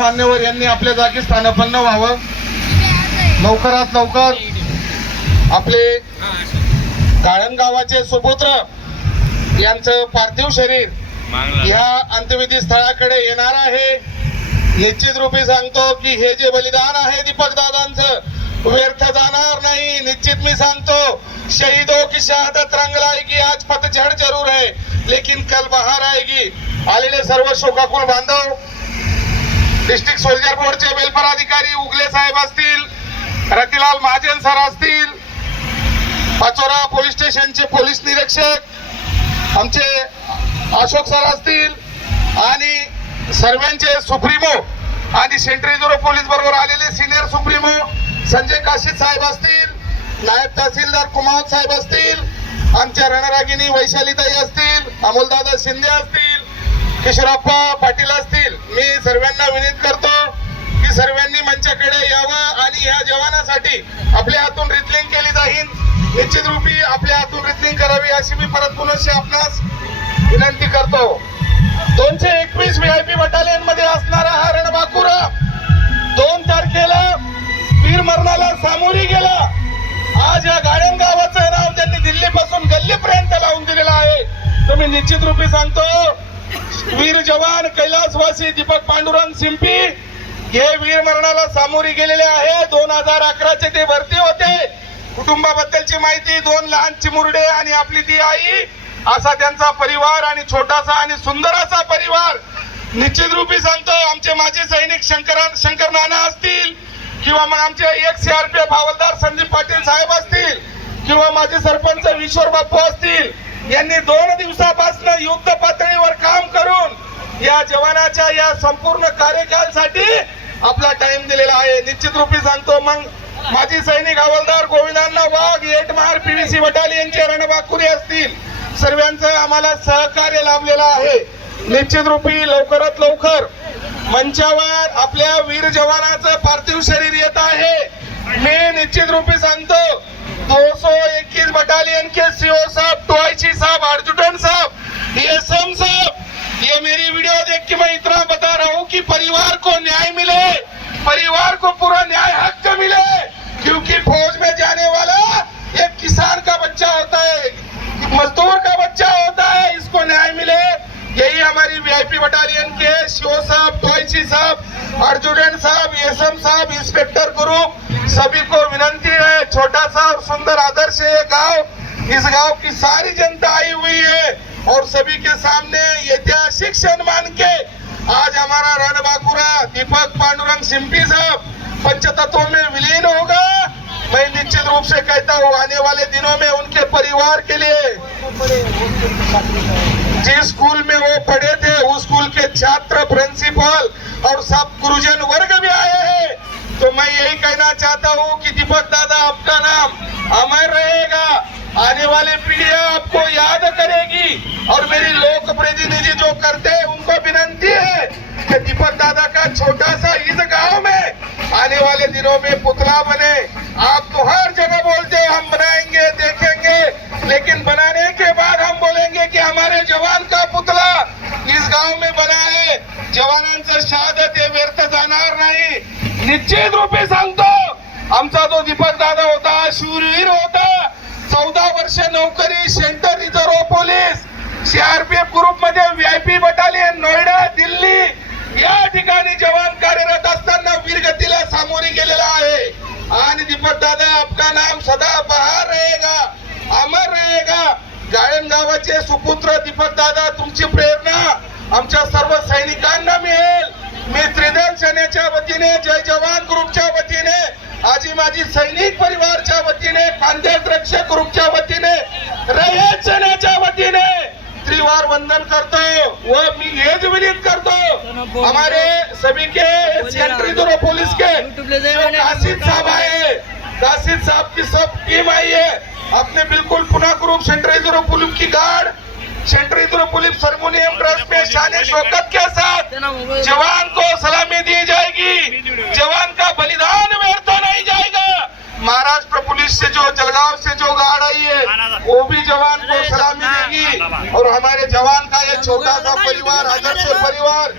मान्यवर यांनी आपल्या जागी स्थानापन्न व्हावं. लवकरात लवकर आपले गाळण गावाचे सुपुत्र यांचं पार्थिव शरीर ह्या अंत्यविधी स्थळाकडे येणार आहे. निश्चित रूपी सांगतो की हे जे बलिदान आहे दीपक दादांचं व्यर्थ जाणार नाही. निश्चित मी सांगतो, शहीदों की शहादत रंग लाएगी. आज पतझड़ जरूर है लेकिन कल बहार आएगी. आलेले सर्व शोकाकुल बांधव, डिस्ट्रिक्ट सोल्जर बोर्डचे वेलफेअर अधिकारी उगले साहेब असतील, रतिलाल महाजन सर असतील, पाचोरा पोलीस स्टेशनचे पोलीस निरीक्षक आमचे अशोक सर असतील आणि सर्वांचे सुप्रीमो आणि सेंट्रल रिझर्व्ह पोलीस बरोबर आलेले सिनियर सुप्रीमो संजय काशीद साहेब असतील, नायब तहसीलदार कुमावत साहेब असतील, आमच्या रणरागिनी वैशालीताई असतील, अमोलदादा शिंदे असतील, किशोरप्पा पाटील असतील. मी सर्वांना विनंती करतो की सर्वांनी मंचाकडे यावं आणि या जवानासाठी आपल्या हातून रिटलिंग केली जाईल. निश्चित रूपी आपल्या हातून रिटलिंग करावी अशी मी परत पुनश्च आपणास विनंती करतो. 221 VIP बटालियन मध्ये असणारा हा रणबाकुरा 2 तारखेला वीर मरणाला सामोरी गेला. आज या गाळण गावाचं नाव त्यांनी दिल्लीपासून गल्लीपर्यंत लावून दिलेलं आहे. तुम्ही निश्चित रूपी सांगतो, वीर जवान कैलासवासी दीपक पांडुरंग सिंपी हे वीर मरणाला सामोरी गेलेले आहे. 2011चे ते भरती होते. कुटुंबाबद्दलची माहिती, 2 लहान चिमुरडे आणि आपली ती आई असा त्यांचा परिवार आणि छोटासा आणि सुंदर असा परिवार. निश्चित रूपी सांगतो, आमचे माजी सैनिक शंकर नाना असतील किंवा मग आमचे एक CRPF हवालदार संदीप पाटील साहेब असतील किंवा माजी सरपंच ईश्वर बाप्पू असतील, यांनी 2 दिवसापासून युद्ध पातळीवर काम करून या जवानाच्या या संपूर्ण कार्यकालासाठी आपला टाइम दिलेला आहे. निश्चित रूपी सांगतो, मग माजी सैनिक हवालदार गोविंदांना वाघ, येटमार, PVC बटालियनचे रणबाकुरे असतील, सर्वांचं आम्हाला सहकार्य लाभलेलं आहे. निश्चित रूपी लवकरात लवकर मंचावर आपल्या वीर जवानाचं पार्थिव शरीर येत आहे. मी निश्चित रूपी सांगतो, 221 बटालियन के CO साहब, टोआईची साहब, एडजुटेंट साहब, DSM साहब, ये मेरी वीडियो देख के मैं इतना बता रहा हूँ कि परिवार को न्याय मिले, परिवार को पूरा न्याय हक मिले. क्योंकि फौज में जाने वाला एक किसान का बच्चा होता है, मजदूर का बच्चा होता है, इसको न्याय मिले. यही हमारी VIP बटालियन के CO साहब, टोआईची साहब, एडजुटेंट साहब, SM साहब, इंस्पेक्टर ग्रुप सभी को विनंती है. छोटा सा और सुंदर आदर्श है ये गांव. इस गांव की सारी जनता आई हुई है और सभी के सामने ऐतिहासिक क्षण मान के आज हमारा रणबाकुरा दीपक पांडुरंग सिंपी साहब पंचतत्वों में विलीन होगा. मैं निश्चित रूप से कहता हूँ, आने वाले दिनों में उनके परिवार के लिए जिस स्कूल में वो पढ़े थे उस स्कूल के छात्र, प्रिंसिपल और सब गुरुजन वर्ग भी आए हैं. तो मैं यही कहना चाहता हूँ कि दीपक दादा आपका नाम अमर रहेगा. आने वाली पीढ़ियां आपको याद करेगी और मेरी लोक प्रतिनिधि जो करते हैं उनको विनंती है कि दीपक दादा का छोटा सा इस गांव में आने वाले दिनों में पुतला बने. आप तो हर जगह बोलते हैं हम बनाएंगे, देखेंगे, लेकिन बनाने के बाद हम बोलेंगे कि हमारे जवान का पुतला इस गांव में बना है. जवानांचं शहादत हे व्यर्थ जाणार नाही. निश्चित रूपे सांगतो, आमचा जो दीपक दादा होता शूरवीर होता. 14 वर्ष नोकरी, central reserve police, CRPF group मध्ये VIP बटालियन नोएडा, दिल्ली या ठिकाणी जवान कार्यरत असताना वीरगतीला सामोरी गेलेला आहे. आणि दीपक दादा आपका नाम सदा बहार रहेगा, अमर रहेगा. गाळण गावाचे सुपुत्र दीपक दादा, तुमची प्रेरणा आमच्या सर्व सैनिकांना मिळेल. मी त्रिदल सेनेच्या वतीने, जय जवान ग्रुपच्या वतीने, आजी माजी सैनिक परिवारच्या वतीने, खानदेश रक्षक ग्रुपच्या वतीने, रयत सेनेच्या वतीने त्रिवार वंदन करतो व मी हेच विनंती करतो हमारे सभी के सेंट्रल रिजर्व पुलिस के जो कासिद साहब आए, कासिद साहब की सब टीम आई है. अपने बिल्कुल पुनः ग्रुप सेंट्रल रिजर्व पुलिस की guard, central reserve police harmonium dress में शान शौकत के साथ जवान को सलामी दी जाएगी. जवान का बलिदान व्यर्थ नहीं जाएगा. महाराष्ट्र पुलिस से जो जलगांव से जो गार्ड आई है वो भी जवान को सलामी देगी. और हमारे जवान का ये छोटा सा परिवार, आदर्श परिवार